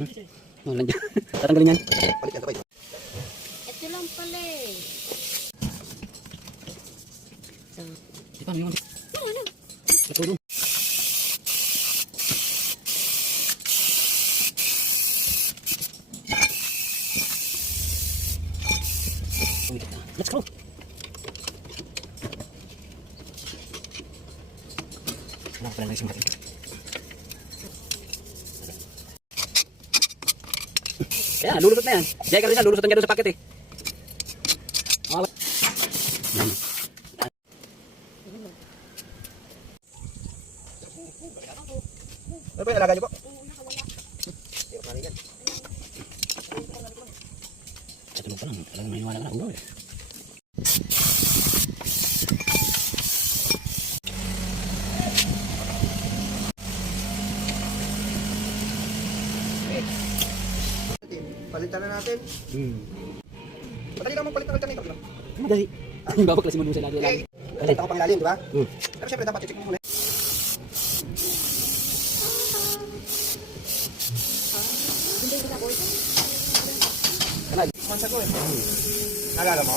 Wala dyan. Tatanggalin yan. Palit yan, tapay. Ito lang pala eh. So, Di pa, mayroon. Natulong. Let's go. Wala ko pala lang isang natin. Ayan, lulusot na yan. Diyan ka rin yan, lulusotan ka doon sa packet eh. Ano po yung alaga niyo po? Sa tulog pa lang, talagang may wala ka na ulo eh. Palitan na natin. Madali lang mong palitan alternator, di ba? Madali. Babaklasin mo dun sa lagi. Palit ako pang ilalim, di ba? Pero syempre dapat check mo muna. Kanal, mansa ko eh. Nalala mo?